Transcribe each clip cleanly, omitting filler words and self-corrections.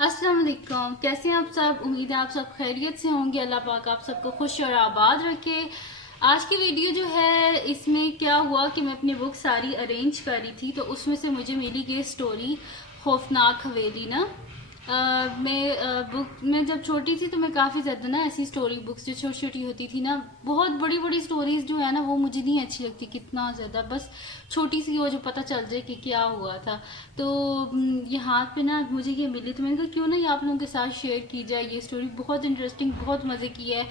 अस्सलाम वालेकुम, कैसे हैं आप सब। उम्मीद है आप सब खैरियत से होंगे। अल्लाह पाक आप सबको खुश और आबाद रखे। आज की वीडियो जो है इसमें क्या हुआ कि मैं अपनी बुक सारी अरेंज कर रही थी तो उसमें से मुझे मिली ये स्टोरी खौफनाक हवेली ना। बुक में जब छोटी थी तो मैं काफ़ी ज़्यादा ना ऐसी स्टोरी बुक्स जो छोटी छोटी होती थी ना, बहुत बड़ी बड़ी स्टोरीज जो है ना वो मुझे नहीं अच्छी लगती कितना ज़्यादा, बस छोटी सी हो जो पता चल जाए कि क्या हुआ था। तो यहाँ पे ना मुझे ये मिली तो मैंने कहा क्यों ना ये आप लोगों के साथ शेयर की जाए। ये स्टोरी बहुत इंटरेस्टिंग, बहुत मज़े की है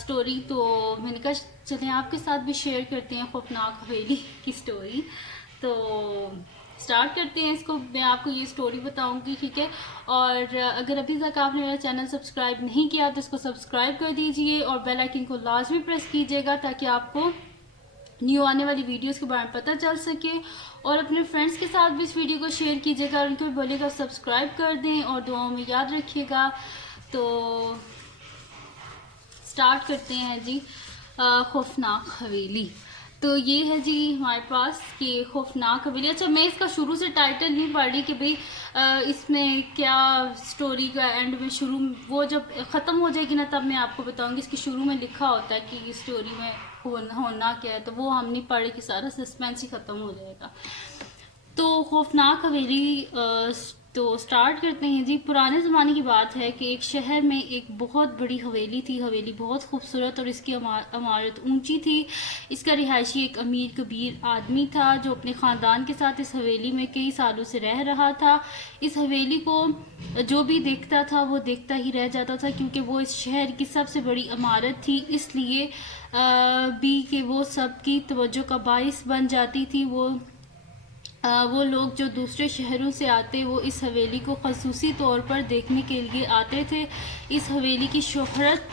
स्टोरी। तो मैंने कहा चलें आपके साथ भी शेयर करते हैं खौफनाक हवेली की स्टोरी। तो स्टार्ट करते हैं इसको। मैं आपको ये स्टोरी बताऊंगी, ठीक है। और अगर अभी तक आपने मेरा चैनल सब्सक्राइब नहीं किया तो इसको सब्सक्राइब कर दीजिए और बेल आइकन को लाजमी प्रेस कीजिएगा ताकि आपको न्यू आने वाली वीडियोस के बारे में पता चल सके। और अपने फ्रेंड्स के साथ भी इस वीडियो को शेयर कीजिएगा और उनको भी बोलिएगा सब्सक्राइब कर दें और दुआओं में याद रखिएगा। तो स्टार्ट करते हैं जी। खौफनाक हवेली। तो ये है जी हमारे पास कि खौफनाक हवेली। अच्छा, मैं इसका शुरू से टाइटल नहीं पढ़ रही कि भाई इसमें क्या स्टोरी का एंड में शुरू वो जब ख़त्म हो जाएगी ना तब मैं आपको बताऊंगी। इसके शुरू में लिखा होता है कि स्टोरी में होना क्या है, तो वो हम नहीं पढ़े कि सारा सस्पेंस ही ख़त्म हो जाएगा। तो खौफनाक हवेली तो स्टार्ट करते हैं जी। पुराने ज़माने की बात है कि एक शहर में एक बहुत बड़ी हवेली थी। हवेली बहुत खूबसूरत और इसकी इमारत ऊंची थी। इसका रिहायशी एक अमीर कबीर आदमी था जो अपने ख़ानदान के साथ इस हवेली में कई सालों से रह रहा था। इस हवेली को जो भी देखता था वो देखता ही रह जाता था क्योंकि वो इस शहर की सबसे बड़ी इमारत थी, इसलिए भी कि वो सबकी तवज्जो का बाइस बन जाती थी। वो लोग जो दूसरे शहरों से आते वो इस हवेली को ख़ुसूसी तौर पर देखने के लिए आते थे। इस हवेली की शोहरत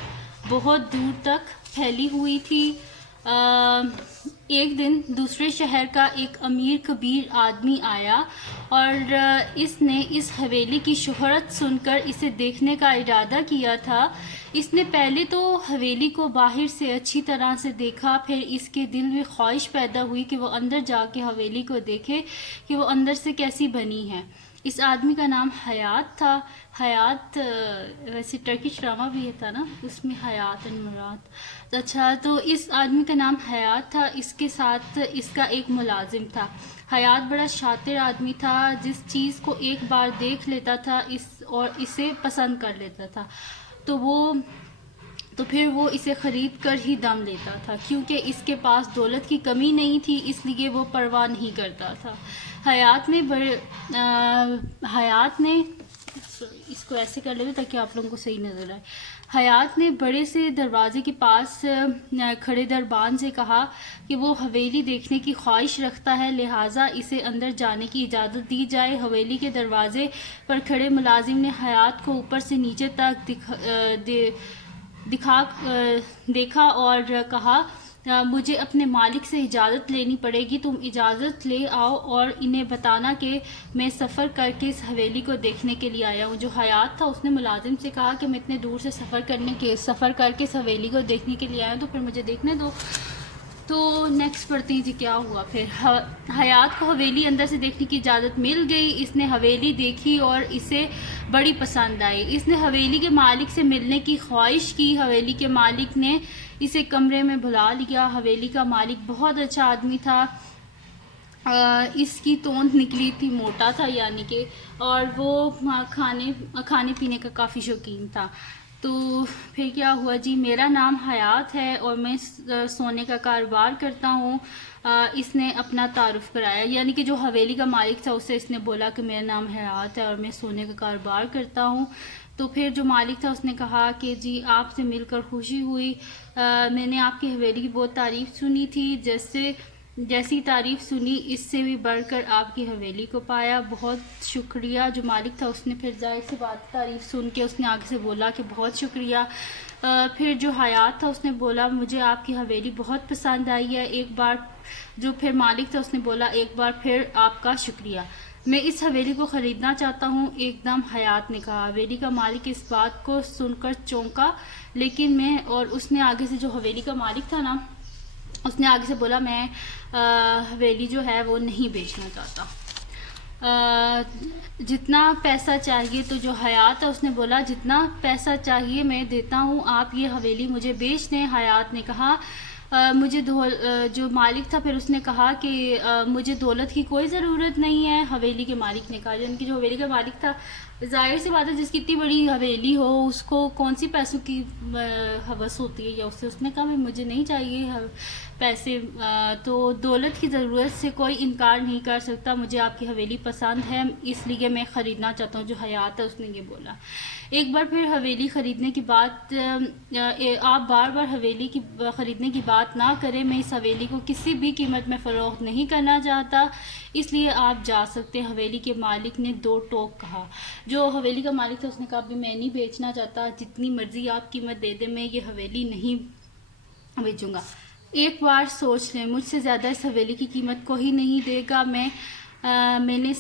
बहुत दूर तक फैली हुई थी। एक दिन दूसरे शहर का एक अमीर कबीर आदमी आया और इसने इस हवेली की शोहरत सुनकर इसे देखने का इरादा किया था। इसने पहले तो हवेली को बाहर से अच्छी तरह से देखा, फिर इसके दिल में ख्वाहिश पैदा हुई कि वो अंदर जाके हवेली को देखे कि वो अंदर से कैसी बनी है। इस आदमी का नाम हयात था। हयात वैसे टर्किश ड्रामा भी था ना, उसमें हयात एंड मुराद। अच्छा, तो इस आदमी का नाम हयात था। इसके साथ इसका एक मुलाजिम था। हयात बड़ा शातिर आदमी था। जिस चीज़ को एक बार देख लेता था इसे पसंद कर लेता था तो फिर वो इसे ख़रीद कर ही दम लेता था। क्योंकि इसके पास दौलत की कमी नहीं थी इसलिए वो परवाह नहीं करता था। हयात ने इसको ऐसे कर लेते ताकि आप लोगों को सही नज़र आए। हयात ने बड़े से दरवाजे के पास खड़े दरबान से कहा कि वो हवेली देखने की ख्वाहिश रखता है, लिहाजा इसे अंदर जाने की इजाज़त दी जाए। हवेली के दरवाजे पर खड़े मुलाजिम ने हयात को ऊपर से नीचे तक देखा और कहा मुझे अपने मालिक से इजाज़त लेनी पड़ेगी। तुम इजाज़त ले आओ और इन्हें बताना कि मैं सफ़र करके इस हवेली को देखने के लिए आया हूँ। जो हयात था उसने मुलाजिम से कहा कि मैं इतने दूर से सफ़र करके इस हवेली को देखने के लिए आया हूँ तो फिर मुझे देखने दो। तो नेक्स्ट पढ़ते हैं जी क्या हुआ फिर। हयात को हवेली अंदर से देखने की इजाज़त मिल गई। इसने हवेली देखी और इसे बड़ी पसंद आई। इसने हवेली के मालिक से मिलने की ख्वाहिश की। हवेली के मालिक ने इसे कमरे में बुला लिया। हवेली का मालिक बहुत अच्छा आदमी था। इसकी तोंद निकली थी, मोटा था यानी कि, और वो खाने पीने का काफ़ी शौकीन था। तो फिर क्या हुआ जी, मेरा नाम हयात है और मैं सोने का कारोबार करता हूँ। इसने अपना तारुफ कराया, यानी कि जो हवेली का मालिक था उससे इसने बोला कि मेरा नाम हयात है और मैं सोने का कारोबार करता हूँ। तो फिर जो मालिक था उसने कहा कि जी आपसे मिलकर खुशी हुई। मैंने आपकी हवेली की बहुत तारीफ़ सुनी थी, जैसी तारीफ़ सुनी इससे भी बढ़कर आपकी हवेली को पाया। बहुत शुक्रिया। जो मालिक था उसने फिर जाहिर सी बात तारीफ़ सुन के उसने आगे से बोला कि बहुत शुक्रिया। फिर जो हयात था उसने बोला मुझे आपकी हवेली बहुत पसंद आई है। फिर मालिक था उसने बोला एक बार फिर आपका शुक्रिया, मैं इस हवेली को ख़रीदना चाहता हूँ एकदम। हयात ने कहा। हवेली का मालिक इस बात को सुनकर चौंका, लेकिन उसने आगे से जो हवेली का मालिक था ना उसने आगे से बोला मैं हवेली जो है वो नहीं बेचना चाहता। جتنا پیسہ چاہیے، تو جو حیات ہے اس نے بولا جتنا پیسہ چاہیے میں دیتا ہوں، آپ یہ حویلی مجھے بیچ دیں۔ حیات نے کہا مجھے جو مالک تھا پھر اس نے کہا کہ مجھے دولت کی کوئی ضرورت نہیں ہے۔ حویلی کے مالک نے کہا، یعنی کہ جو حویلی کا مالک تھا، ظاہر سی بات ہے جس کی اتنی بڑی حویلی ہو اس کو کون سی پیسوں کی ہوس ہوتی ہے، یا اس نے کہا مجھے نہیں چاہیے پیسے، تو دولت کی ضرورت سے کوئی انکار نہیں کر سکتا، مجھے آپ کی حویلی پسند ہے اس لیے میں خریدنا چاہتا ہوں۔ جو حیات ہے اس نے یہ بولا۔ ایک بار پھر حویلی خریدنے کی بات، آپ بار بار حویلی کی خریدنے کی بات نہ کریں، میں اس حویلی کو کسی بھی قیمت میں فروخت نہیں کرنا چاہتا، اس لیے آپ جا سکتے ہیں۔ حویلی کے مالک نے دو ٹوک کہا۔ جو حویلی کا مالک تھا اس نے کہا بھی میں نہیں بیچنا چاہتا، جتنی مرضی آپ قیمت دے دیں میں یہ حویلی نہیں بیچوں گا۔ ایک بار سوچ لیں، مجھ سے زیادہ اس حویلی کی قیمت کوئی نہیں دے گا۔ میں نے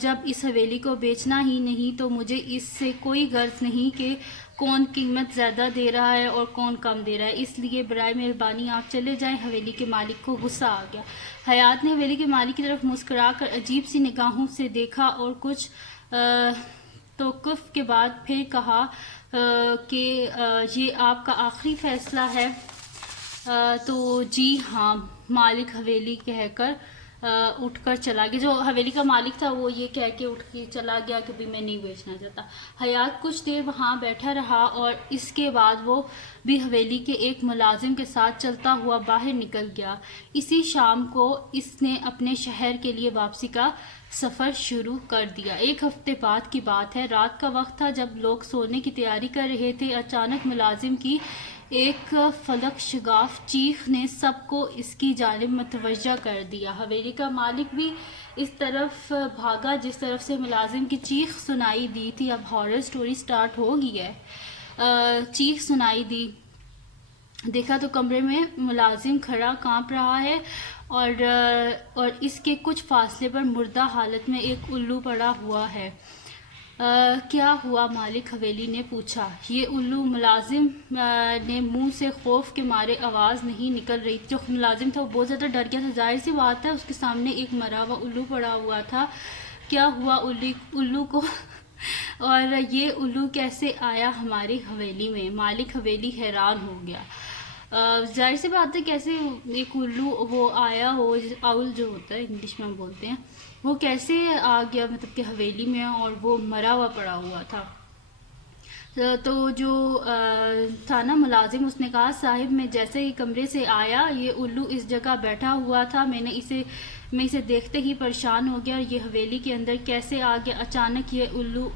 جب اس حویلی کو بیچنا ہی نہیں تو مجھے اس سے کوئی غرض نہیں کہ کون قیمت زیادہ دے رہا ہے اور کون کم دے رہا ہے، اس لیے برائے مہربانی آپ چلے جائیں۔ حویلی کے مالک کو غصہ آ گیا۔ حیات نے حویلی کے مالک کی طرف مسکرا کر عجیب سی نگاہوں سے دیکھا اور کچھ توقف کے بعد پھر کہا کہ یہ آپ کا آخری فیصلہ ہے؟ تو جی ہاں، مالک حویلی کہہ کر اٹھ کر چلا گیا۔ جو حویلی کا مالک تھا وہ یہ کہہ کے اٹھ کے چلا گیا کہ بھی میں نہیں بیچنا چاہتا۔ حیات کچھ دیر وہاں بیٹھا رہا اور اس کے بعد وہ بھی حویلی کے ایک ملازم کے ساتھ چلتا ہوا باہر نکل گیا۔ اسی شام کو اس نے اپنے شہر کے لیے واپسی کا سفر شروع کر دیا۔ ایک ہفتے بعد کی بات ہے، رات کا وقت تھا، جب لوگ سونے کی تیاری کر رہے تھے، اچانک ملازم کی ایک فلک شگاف چیخ نے سب کو اس کی جانب متوجہ کر دیا۔ حویلی کا مالک بھی اس طرف بھاگا جس طرف سے ملازم کی چیخ سنائی دی تھی۔ اب ہارر سٹوری سٹارٹ ہو گئی ہے۔ چیخ سنائی دی، دیکھا تو کمرے میں ملازم کھڑا کانپ رہا ہے اور اس کے کچھ فاصلے پر مردہ حالت میں ایک الو پڑا ہوا ہے۔ کیا ہوا؟ مالک حویلی نے پوچھا۔ یہ الو، ملازم نے منہ سے خوف کے مارے آواز نہیں نکل رہی تھی۔ جو ملازم تھا وہ بہت زیادہ ڈر گیا تھا، ظاہر سی بات ہے اس کے سامنے ایک مرا ہوا الو پڑا ہوا تھا۔ کیا ہوا الو کو اور یہ الو کیسے آیا ہماری حویلی میں؟ مالک حویلی حیران ہو گیا۔ ظاہر سی بات ہے کیسے ایک الو وہ آیا ہو، اول جو ہوتا ہے انگلش میں ہم بولتے ہیں، وہ کیسے آ گیا مطلب کہ حویلی میں، اور وہ مرا ہوا پڑا ہوا تھا۔ تو جو تھا نا ملازم، اس نے کہا صاحب میں جیسے ہی کمرے سے آیا یہ الو اس جگہ بیٹھا ہوا تھا، میں اسے دیکھتے ہی پریشان ہو گیا، یہ حویلی کے اندر کیسے آ گیا اچانک یہ الو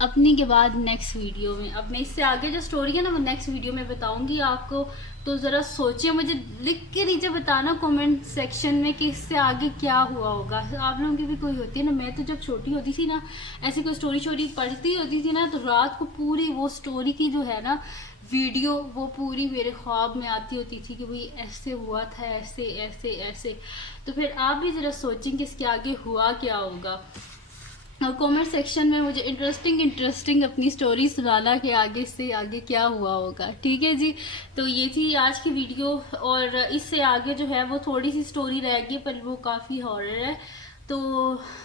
اپنی کے بعد نیکسٹ ویڈیو میں۔ اب میں اس سے آگے جو سٹوری ہے نا وہ نیکسٹ ویڈیو میں بتاؤں گی آپ کو، تو ذرا سوچیں، مجھے لکھ کے نیچے بتانا کومنٹ سیکشن میں کہ اس سے آگے کیا ہوا ہوگا۔ آپ لوگوں کی بھی کوئی ہوتی ہے نا، میں تو جب چھوٹی ہوتی تھی نا ایسی کوئی سٹوری پڑھتی ہوتی تھی نا تو رات کو پوری وہ سٹوری کی جو ہے نا ویڈیو وہ پوری میرے خواب میں آتی ہوتی تھی کہ بھئی ایسے ہوا تھا، ایسے ایسے ایسے۔ تو پھر آپ بھی ذرا سوچیں کہ اس کے آگے ہوا کیا ہوگا، اور کومنٹ سیکشن میں مجھے انٹرسٹنگ اپنی سٹوری سنانا کہ آگے سے آگے کیا ہوا ہوگا، ٹھیک ہے جی۔ تو یہ تھی آج کی ویڈیو، اور اس سے آگے جو ہے وہ تھوڑی سی سٹوری رہ گئی پر وہ کافی ہارر ہے، تو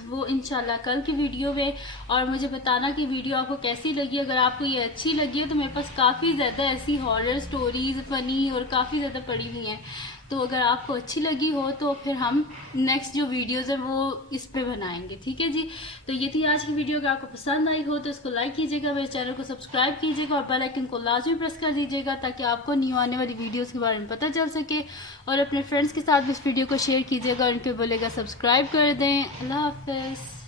وہ انشاءاللہ کل کی ویڈیو میں۔ اور مجھے بتانا کہ ویڈیو آپ کو کیسی لگی، اگر آپ کو یہ اچھی لگی ہے تو میرے پاس کافی زیادہ ایسی ہارر سٹوریز فنی اور کافی زیادہ پڑی ہوئی ہیں، تو اگر آپ کو اچھی لگی ہو تو پھر ہم نیکسٹ جو ویڈیوز ہیں وہ اس پہ بنائیں گے، ٹھیک ہے جی۔ تو یہ تھی آج کی ویڈیو، اگر آپ کو پسند آئی ہو تو اس کو لائک کیجیے گا، میرے چینل کو سبسکرائب کیجیے گا اور بیل آئیکن کو لازمی پریس کر دیجیے گا تاکہ آپ کو نیو آنے والی ویڈیوز کے بارے میں پتہ چل سکے، اور اپنے فرینڈس کے ساتھ بھی اس ویڈیو کو شیئر کیجیے گا اور ان کو بولے گا سبسکرائب کر دیں۔ اللہ حافظ۔